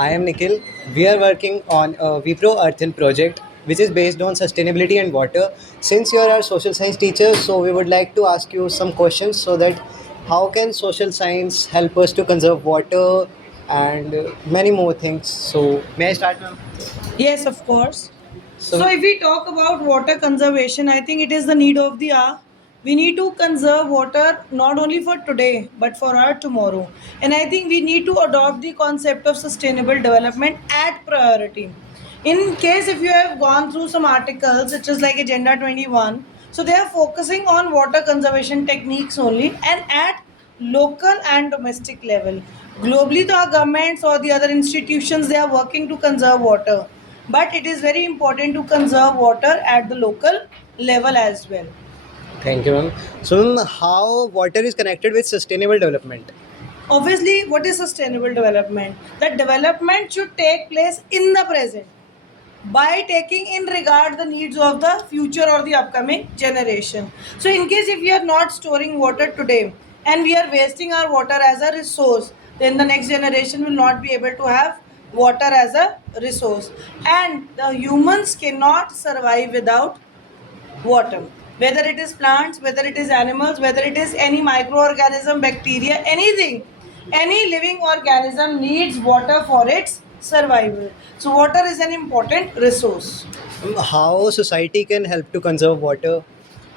I am Nikhil. We are working on a Vipro Earthen project, which is based on sustainability and water. Since you are our social science teacher, so we would like to ask you some questions so that how can social science help us to conserve water and many more things. So may I start now? Yes, of course. So, So if we talk about water conservation, I think it is the need of the hour. We need to conserve water not only for today but for our tomorrow. And I think we need to adopt the concept of sustainable development at priority. In case if you have gone through some articles, such as like Agenda 21, so they are focusing on water conservation techniques only and at local and domestic level. Globally, the governments or the other institutions they are working to conserve water, but it is very important to conserve water at the local level as well. thank you, ma'am. So ma'am, how water is connected with sustainable development? Obviously, what is sustainable development? That development should take place in the present by taking in regard the needs of the future or the upcoming generation. So in case if we are not storing water today and we are wasting our water as a resource, then the next generation will not be able to have water as a resource, and the humans cannot survive without water, whether it is plants, whether it is animals, whether it is any microorganism, bacteria, anything, any living organism needs water for its survival. So water is an important resource. How society can help to conserve water?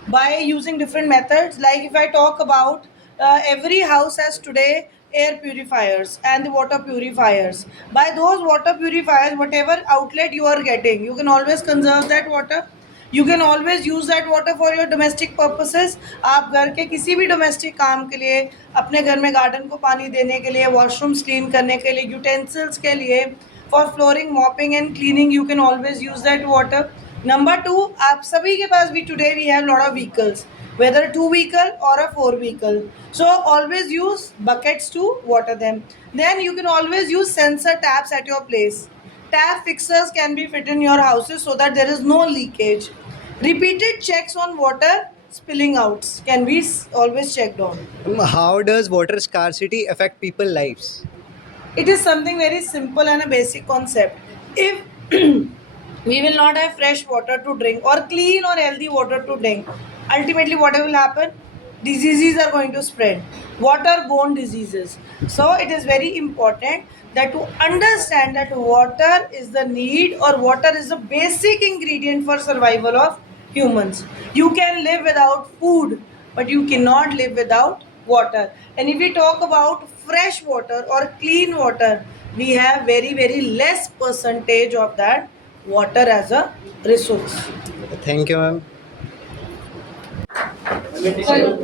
By using different methods, like if I talk about, every house has today air purifiers and the water purifiers. By those water purifiers, whatever outlet you are getting, you can always conserve that water. You can always use that water for your domestic purposes. आप घर के किसी भी domestic काम के लिए, अपने घर में गार्डन को पानी देने के लिए, वॉशरूम्स क्लीन करने के लिए, यूटेंसिल्स के लिए, for flooring, mopping and cleaning, you can always use that water. Number two, आप सभी के पास भी today we have lot of vehicles, whether two vehicle or a four vehicle, so always use buckets to water them. Then you can always use sensor taps at your place. Tap fixers can be fit in your houses so that there is no leakage. Repeated checks on water spilling outs can be always checked on. How does water scarcity affect people's lives? It is something very simple and a basic concept. If we will not have fresh water to drink or clean or healthy water to drink, ultimately what will happen? Diseases are going to spread, waterborne diseases. So it is very important that to understand that water is the need, or water is the basic ingredient for survival of humans. You can live without food, but you cannot live without water. And if we talk about fresh water or clean water, we have very less percentage of that water as a resource. Thank you, ma'am.